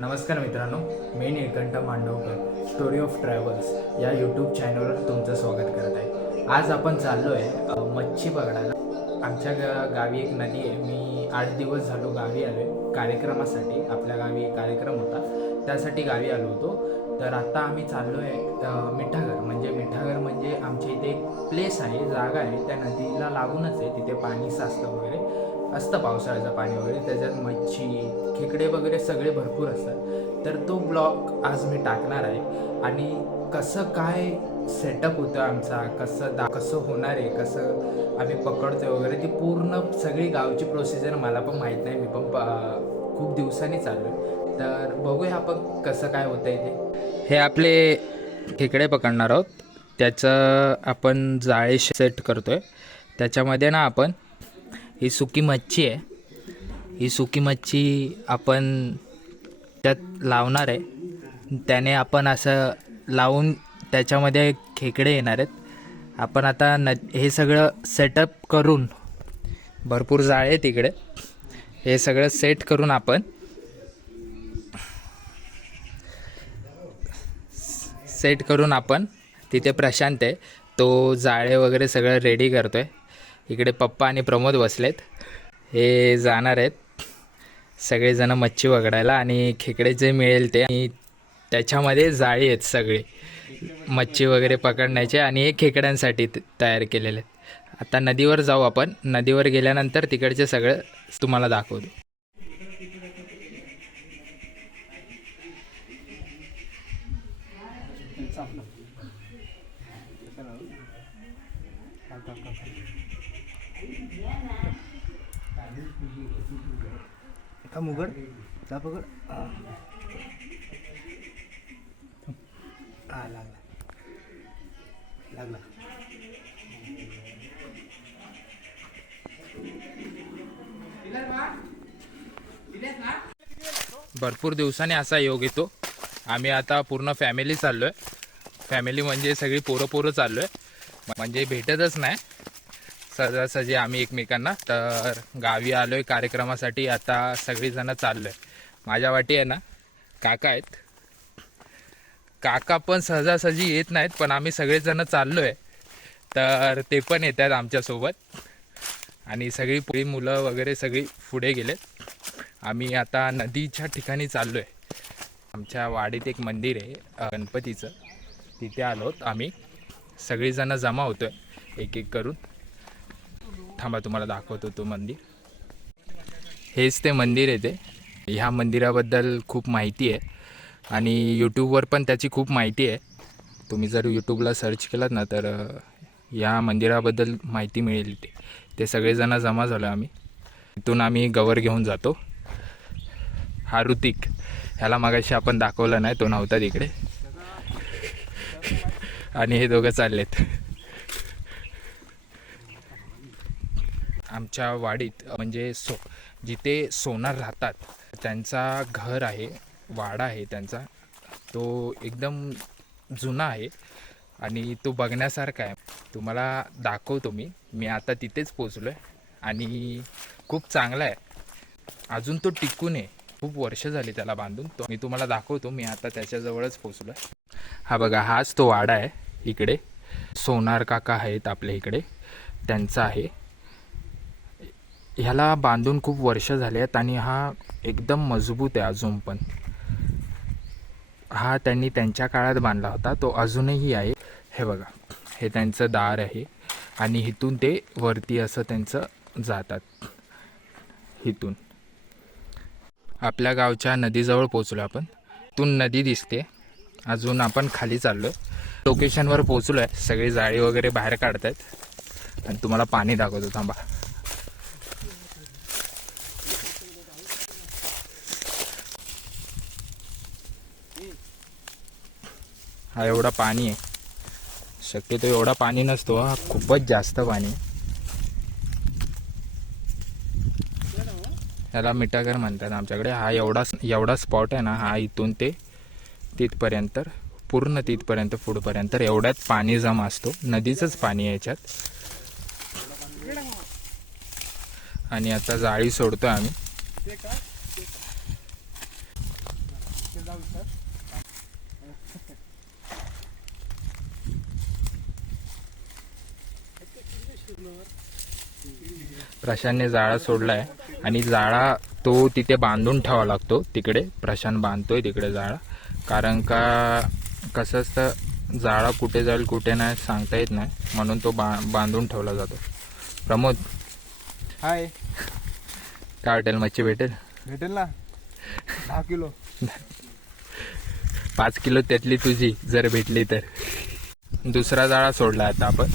नमस्कार मित्रांनो मी Nilkanth Mandavkar story of travels या यूट्यूब चॅनलवर तुमचं स्वागत करत आहे. आज आपण चाललो आहे मच्छी पकडायला. आमच्या गा गावी एक नदी आहे. मी आठ दिवस झालो गावी आलो आहे कार्यक्रमासाठी आपल्या गावी एक कार्यक्रम होता. त्यासाठी गावी आलो होतो. तर आता आम्ही चाललो आहे मिठागर. म्हणजे मिठागर म्हणजे आमच्या इथे एक प्लेस आहे जागा आहे. त्या नदीला लागूनच आहे. तिथे पाणी साचतं वगैरे. असतं पावसाळ्याचं पाणी वगैरे. त्याच्यात मच्छी खेकडे वगैरे सगळे भरपूर असतात. तर तो ब्लॉग आज मी टाकणार आहे. आणि कसं काय सेटअप होतं आमचा? कसं दा कसं होणार आहे? कसं आम्ही पकडतोय वगैरे? ती पूर्ण सगळी गावची प्रोसिजर मला पण माहीत नाही. मी पण खूप दिवसांनी चाललो आहे तर बघूया आपण कसं काय होतं आहे ते. हे आपले खेकडे पकडणार आहोत. त्याचं आपण जाळे सेट करतोय. त्याच्यामध्ये ना आपण ही सुकी मच्छी आहे. ही सुकी मच्छी आपण त्यात लावणार आहे. त्याने आपण असं लावून त्याच्यामध्ये खेकडे येणार आहेत. आपण आता न हे सगळं सेटअप करून भरपूर जाळे आहे तिकडे हे सगळं सेट करून आपण सेट करून आपण तिथे प्रशांत आहे. तो जाळे वगैरे सगळं रेडी करतो आहे इकडे पप्पा आणि प्रमोद बसलेत. हे जाणार आहेत. सगळेजण मच्छी पकडायला आणि खेकडे जे मिळेल ते आणि त्याच्यामध्ये जाळी आहेत सगळे. मच्छी वगैरे पकडण्याचे आणि हे खेकड्यांसाठी तयार केलेले आहेत. आता नदीवर जाऊ आपण. नदीवर गेल्यानंतर तिकडचे सगळं तुम्हाला दाखवतो. थांब उघड. जा पकड. हा लागला. लागला. भरपूर दिवसांनी असा योग येतो. आम्ही आता पूर्ण फॅमिली चाललो आहे फॅमिली म्हणजे सगळी पोरं पोरं चाललो आहे म्हणजे भेटतच नाही. सहजासहजी आम्ही एकमेकांना. तर गावी आलो आहे कार्यक्रमासाठी. आता सगळीजणं चाललो आहे माझ्या वाटी आहे ना काका आहेत. काका पण सहजासहजी येत नाहीत पण आम्ही सगळेजणं चाललो आहे तर ते पण येत आहेत आमच्यासोबत. आणि सगळी पुढी मुलं वगैरे सगळी पुढे गेलेत. आम्ही आता नदीच्या ठिकाणी चाललो आहे आमच्या वाडीत एक मंदिर आहे गणपतीचं. तिथे आलो आम्ही. सगळीजणं जमा होतो आहे एक एक करून. थांबा तुम्हाला दाखवतो तो मंदिर. हेच ते मंदिर आहे ते. ह्या मंदिराबद्दल खूप माहिती आहे आणि यूट्यूबवर पण त्याची खूप माहिती आहे. तुम्ही जर यूट्यूबला सर्च केलात ना तर या मंदिराबद्दल माहिती मिळेल ते. ते सगळेजण जमा झालो आम्ही. इथून आम्ही गवर घेऊन जातो. हा ऋतिक. ह्याला मागाशी आपण दाखवलं नाही तो नव्हता तिकडे. आणि हे दोघं चाललेत. आमच्या वाडीत म्हणजे सो जिथे सोनार राहतात त्यांचा घर आहे वाडा आहे त्यांचा. तो एकदम जुना आहे आणि तो बघण्यासारखा आहे. तुम्हाला दाखवतो मी. मी आता तिथेच पोचलो आहे आणि खूप चांगला आहे. अजून तो टिकून आहे. खूप वर्ष झाली त्याला बांधून. तो मी तुम्हाला दाखवतो. मी आता त्याच्याजवळच पोचलो आहे हा बघा हाच तो वाडा आहे इकडे. सोनार काका आहेत आपल्या इकडे. त्यांचा आहे. ह्याला बांधून खूप वर्ष झाले आहेत आणि हा एकदम मजबूत आहे अजून पण. हा त्यांनी त्यांच्या काळात बांधला होता तो अजूनही आहे. हे बघा हे त्यांचं दार आहे आणि इथून ते वरती असं त्यांचं जातात. इथून. आपल्या गावच्या नदीजवळ पोचलो आपण. इथून नदी दिसते. अजून आपण खाली चाललो. लोकेशनवर पोचलो आहे सगळी जाळी वगैरे बाहेर काढत आहेत आणि तुम्हाला पाणी दाखवतो. थांबा. हा एवढा पाणी आहे. शक्यतो एवढा पाणी नसतो हा खूपच जास्त पाणी आहे. ह्याला मिठागर म्हणतात आमच्याकडे. हा एवढा एवढा स्पॉट आहे ना हा इथून ते तिथपर्यंत पूर्ण तिथपर्यंत पुढपर्यंत एवढ्यात पाणी जमा असतो. नदीचंच पाणी आहे याच्यात. आणि आता जाळी सोडतोय आम्ही. प्रशांतने जाळा सोडलाय आणि जाळा तो तिथे बांधून ठेवावा लागतो. तिकडे प्रशांत बांधतोय तिकडे जाळा. कारण का कसं असतं जाळा कुठे जाईल कुठे नाही सांगता येत नाही. म्हणून तो बा बांधून ठेवला जातो. प्रमोद. हाय. काय वाटेल मच्छी भेटेल? भेटेल ना. दहा किलो. पाच किलो त्यातली तुझी जर भेटली तर. दुसरा जाळा सोडला आता आपण.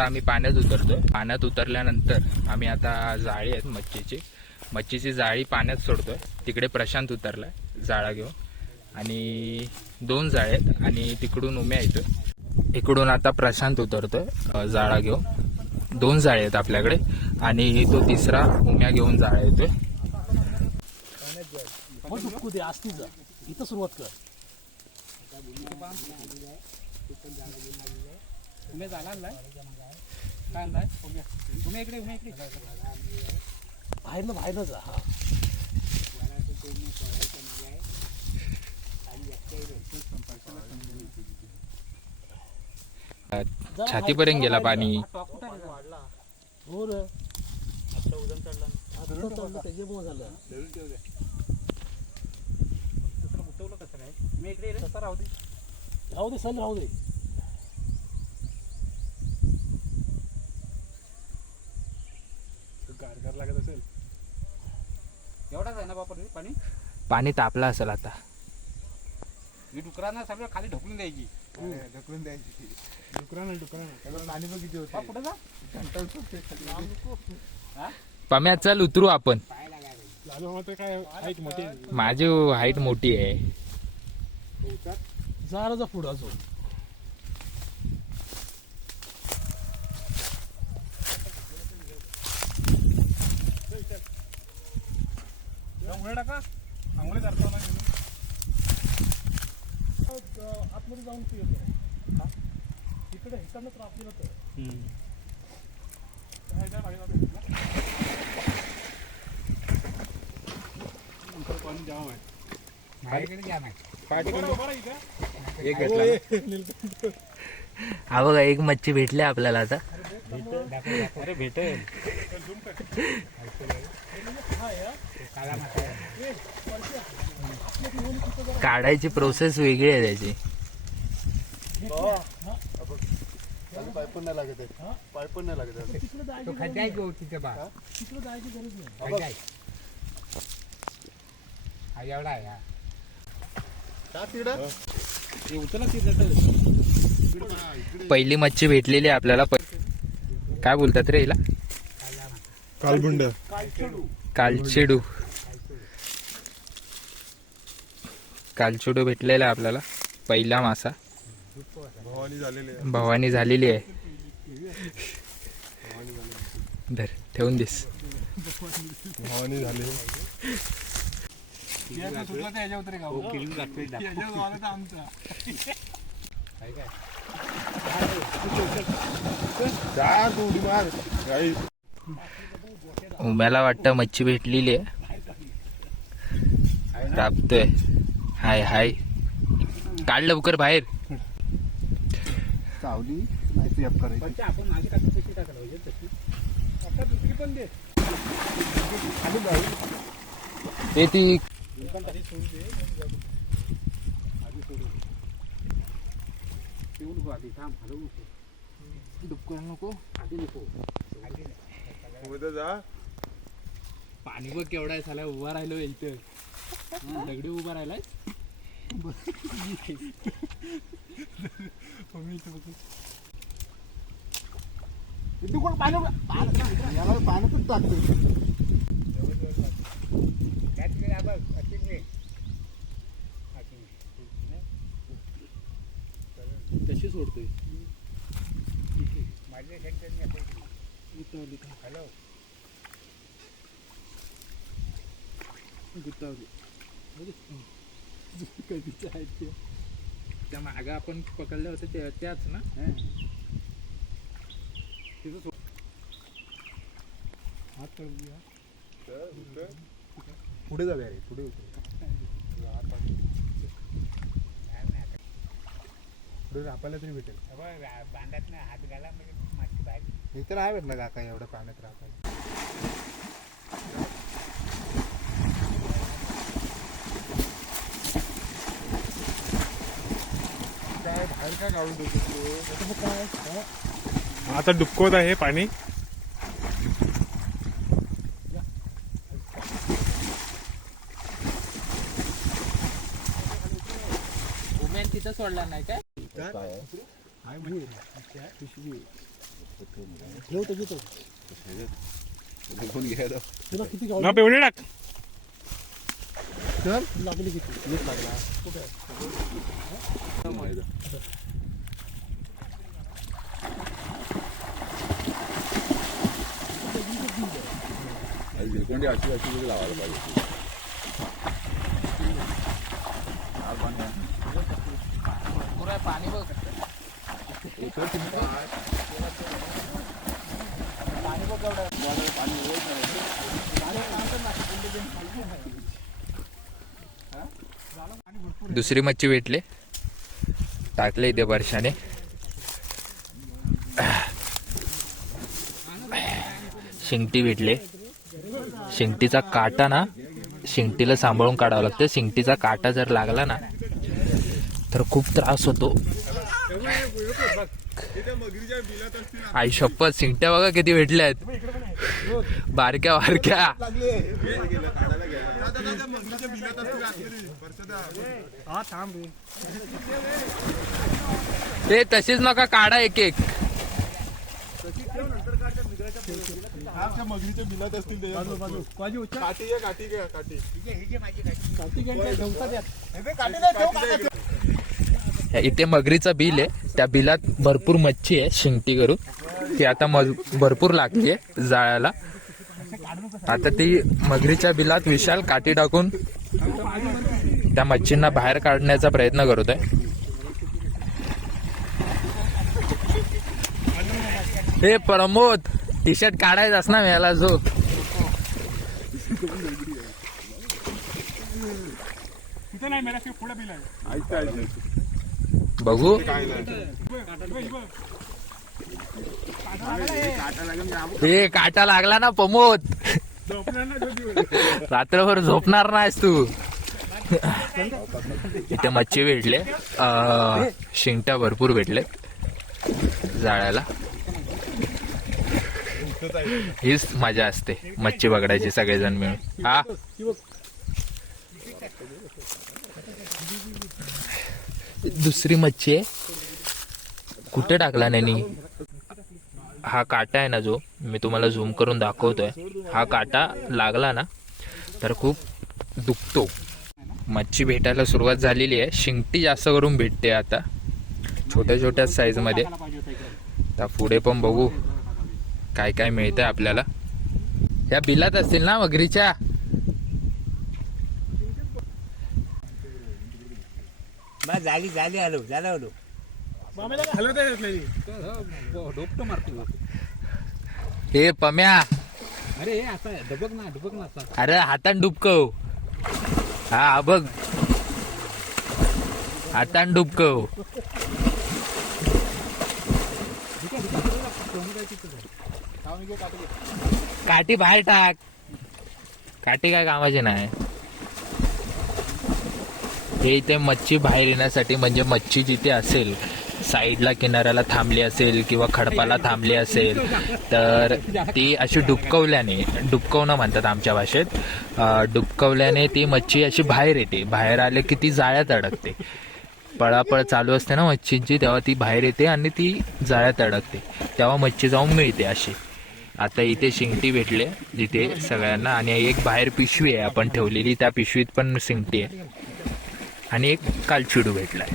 आता आम्ही पाण्यात उतरतो पाण्यात उतरल्यानंतर आम्ही आता जाळी आहेत मच्छीची. मच्छीची जाळी पाण्यात सोडतोय. तिकडे प्रशांत उतरलाय जाळा घेऊन. आणि दोन जाळे आहेत आणि तिकडून उम्या येतोय इकडून आता प्रशांत उतरतोय जाळा घेऊन. दोन जाळे आहेत आपल्याकडे. आणि तो तिसरा उम्या घेऊन जाळा येतोय. सुरुवात कर तुम्ही झाला आणलाय. काय आणलाय? तुम्ही इकडे तुम्ही इकडे. बाहेरनं बाहेरनं जा. हा. छातीपर्यंत गेला पाणी. हो रे त्याच्यामुळे झालं. दुसरं उठवलं कसं काय? मी इकडे राहू दे. राहू दे सण राहू दे गारगार लागत असेल एवढाच आहे ना बापर रे पाणी? पाणी तापलं असेल आता. ही डुकरांना सगळं खाली ढकलून द्यायची. ढकलून द्यायची. डुकरांना डुकरांना. त्याला पाणी बघ किती होते कुठे जा? पम्या चल उतरू आपण. लालू मग काय हाईट मोठी माझी हाईट मोठी आहे. जरा जा पुढं अजून. उघडे टाका. आंघोळी करतो ना आतमध्ये जाऊन तू येतो. इकडे इकडनं त्रास दिला तर. पाणी जाम आहे एक हा बघा एक मच्छी भेटली आपल्याला आता. अरे भेटेल. काढायची प्रोसेस वेगळी आहे त्याची. पाय नाही लागत आहे पाय नाही लागत आहे खड्डा बा तिकडे जायची गरज नाही हा एवढा आहे का तिकडं उचला पहिली मच्छी भेटलेली आहे आपल्याला. काय बोलतात रे हिला? कालबुंड कालचेडू. कालचेडू भेटलेला आहे आपल्याला. पहिला मासा. भवानी झालेले आहे. भवानी झालेली आहे धर ठेवून दिस. भवानी झाले. सुटला तू उम्याला वाटतं मच्छी भेटलेली आहे. राबतोय हाय हाय. काढ लवकर बाहेर. चावली ती अप करायची पण आपण माझी कसं कशी टाकायला पाहिजे तशी आपण दुसरी पण दे ते ती पण तरी सोडून दे आधी सोडून नको आधी थांब हलवू नको. दुपकायला नको आधी नको आधी नको. उद्या जा. पाणी बघ केवढा आहे साला उभा राहिलो इथं. दगडी उभा राहिलाय. याला पाण्यातच टाकतो कशी सोडतोय. हॅलो. गुत्तावली कधीच्या आहेत त्या. त्या मागं आपण पकडल्या होत्या त्या- त्याच ना? पुढे जाऊया रे पुढे पुढे रापायला तरी भेटेल. इथं नाही भेटलं काका एवढं पाण्यात रापायला. काय बाहेर काय काढून ठेवतो काय? आता डुबकवत आहे पाणी. उमेन तिथं सोडला नाही काय? ना पेवणे टाक पाणी बघ दुसरी मच्छी भेटले. टाकले इथे वर्षाने. शिंगटी भेटले. शिंगटीचा काटा ना शिंगटीला सांभाळून काढावं लागतं. शिंगटीचा काटा जर लागला ना तर खूप त्रास होतो. आई शपथ शिंगट्या बघा किती भेटल्या आहेत बारक्या बारक्या. हा ते तशीच नका काढा एक एक. आमच्या मगरीच्या बिलात असतील इथे मगरीचं बिल आहे. त्या बिलात भरपूर मच्छी आहे शिंगटी करून. ती आता मज- भरपूर लागली आहे जाळ्याला. आता ती मगरीच्या बिलात विशाल काठी टाकून त्या मच्छींना बाहेर काढण्याचा प्रयत्न करत आहे. हे प्रमोद टी शर्ट काढायचास ना याला जो. बिल. बघू. हे काटा लागला ना दिवस. रात्रभर झोपणार नाहीस तू. इथे मच्छी भेटले. अं, शिंगट्या भरपूर भेटले. जाळ्याला. हीच मजा असते मच्छी पकडायची सगळेजण मिळून. हा? दुसरी मच्छी आहे. कुठे टाकला नाही हा काटा आहे ना जो मी तुम्हाला झूम करून दाखवतोय. हा काटा लागला ना तर खूप दुखतो. मच्छी भेटायला सुरुवात झालेली आहे. शिंगटी जास्त करून भेटते आता छोट्या छोट्या साईजमध्ये तर पुढे पण बघू काय काय मिळतंय आपल्याला. ह्या बिलात असतील ना मगरीच्या झाली झाली आलो झालं आलो हलवता येत नाही डोपट मारतो हे पम्या अरे असा डबक ना डबक ना असा अरे हातान डुबकव हा. हा बघ. हातान डुबकव काठी बाहेर टाक. काठी काय कामाची नाही. हे इथे मच्छी बाहेर येण्यासाठी म्हणजे मच्छी जिथे असेल साईडला किनाऱ्याला थांबली असेल किंवा खडपाला थांबली असेल तर ती अशी डुबकवल्याने डुबकवणं म्हणतात आमच्या भाषेत डुबकवल्याने ती मच्छी अशी बाहेर येते. बाहेर आले की ती जाळ्यात अडकते. पळापळ चालू असते ना मच्छींची तेव्हा ती बाहेर येते आणि ती जाळ्यात अडकते. तेव्हा मच्छी जाऊन मिळते अशी. आता इथे शिंगटी भेटले जिथे सगळ्यांना आणि एक बाहेर पिशवी आहे आपण ठेवलेली त्या पिशवीत पण शिंगटी आहे. आणि एक कालचिडू भेटलाय.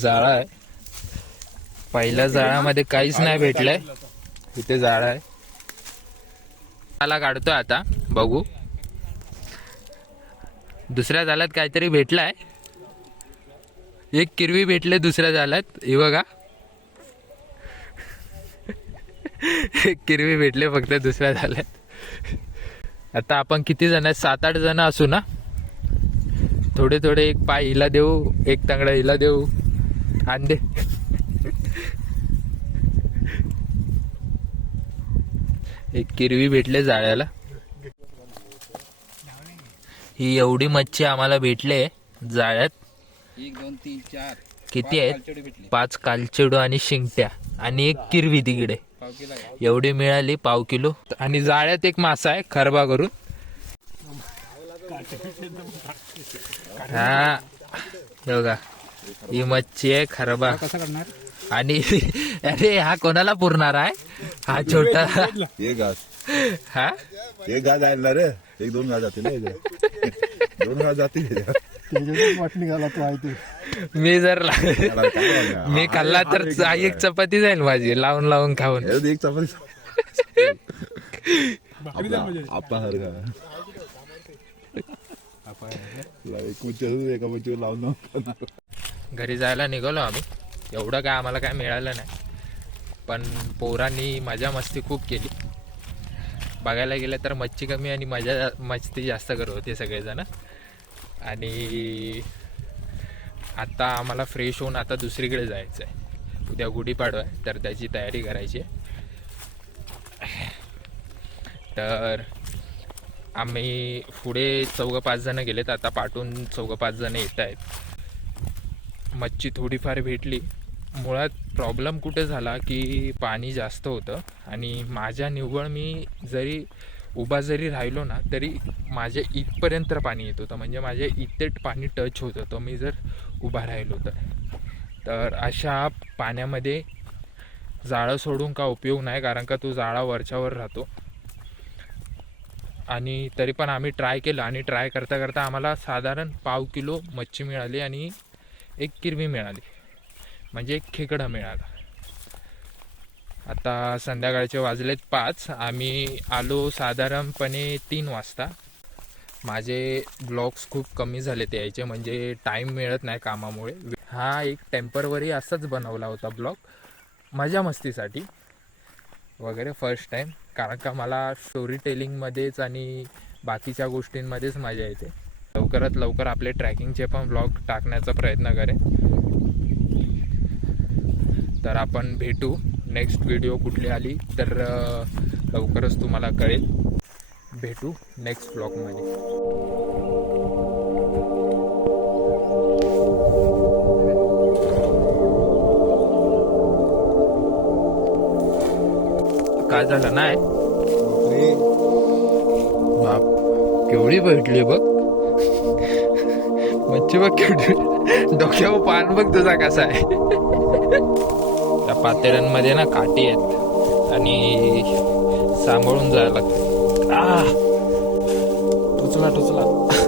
जाळा आहे. पहिल्या जाळ्यामध्ये काहीच नाही भेटलंय. इथे जाळा आहे. त्याला काढतोय आता बघू. दुसऱ्या जाल्यात काहीतरी भेटलाय. एक किरवी भेटले दुसऱ्या जाल्यात हे बघा. एक किरवी भेटले फक्त दुसऱ्या झाल्यात आता आपण किती जण आहेत? सात आठ जण असू ना? थोडे थोडे एक पाय हिला देऊ एक तांगडा हिला देऊ. अंडे एक किरवी भेटले जाळ्याला. ही एवढी मच्छी आम्हाला भेटले जाळ्यात. एक दोन तीन चार. किती आहेत? पाच कालचेडू आणि शिंगट्या. आणि एक किरवी तिकडे. एवढी मिळाली पाव किलो. आणि जाळ्यात एक मासा आहे खरबा करून. हा बघा ही मच्छी आहे खरबा. कसं करणार आणि अरे हा कोणाला पुरणार आहे? हा छोटा. एक घास. हा? एक घास आहे ना रे? एक दोन घास जातील. दोन घास जातील वाटणी घाला तो आहे ते. मी जर? मी खाल्ला तर एक चपाती जाईल माझी लावून लावून खाऊन. एक चपाती. घरी जायला निघालो आम्ही. एवढं काय आम्हाला काय मिळालं नाही. पण पोरांनी मजा मस्ती खूप केली. बघायला गेलं तर मच्छी कमी आणि मजा मस्ती जास्त करत होते सगळेजण. आणि आता आम्हाला फ्रेश होऊन आता दुसरीकडे जायचं आहे उद्या गुढीपाडवा आहे तर त्याची तयारी करायची आहे. तर आम्ही पुढे चौघं पाच जणं गेलेत आता पाठून चौघं पाच जण येत आहेत. मच्छी थोडीफार भेटली. मुळात प्रॉब्लेम कुठे झाला की पाणी जास्त होतं आणि माझ्या निव्वळ मी जरी उभा जरी राहिलो ना तरी माझ्या इथपर्यंत पाणी येत होतं. म्हणजे माझ्या इथे पाणी टच होत होतं. मी जर उभा राहिलो तर तर अशा पाण्यामध्ये जाळं सोडून का उपयोग नाही कारण का तो जाळा वरच्यावर राहतो. आणि तरी पण आम्ही ट्राय केलं आणि ट्राय करता करता आम्हाला साधारण पाव किलो मच्छी मिळाली आणि एक किरवी मिळाली. म्हणजे एक खेकडा मिळाला. आता संध्याकाळचे वाजलेत पाच. आम्ही आलो साधारणपणे तीन वाजता. माझे ब्लॉग्स खूप कमी झाले ते यायचे म्हणजे टाईम मिळत नाही कामामुळे. हा एक टेम्परवरी असाच बनवला होता ब्लॉग मजा मस्तीसाठी वगैरे फर्स्ट टाईम कारण का मला स्टोरी टेलिंगमध्येच आणि बाकीच्या गोष्टींमध्येच मजा येते. लवकरात लवकर आपले ट्रॅकिंगचे पण ब्लॉग टाकण्याचा प्रयत्न करेन. तर आपण भेटू. नेक्स्ट व्हिडिओ कुठली आली तर लवकरच तुम्हाला कळेल. भेटू नेक्स्ट ब्लॉगमध्ये काय झालं नाही? बाप केवढी भेटली बघ. मच्छी बघ केवढी. डोक्यावर पान बघ तुझा कसा आहे. त्या पातेऱ्यांमध्ये ना काठी आहेत आणि सांभाळून जायला लागतं. Ah. टोचला टोचला.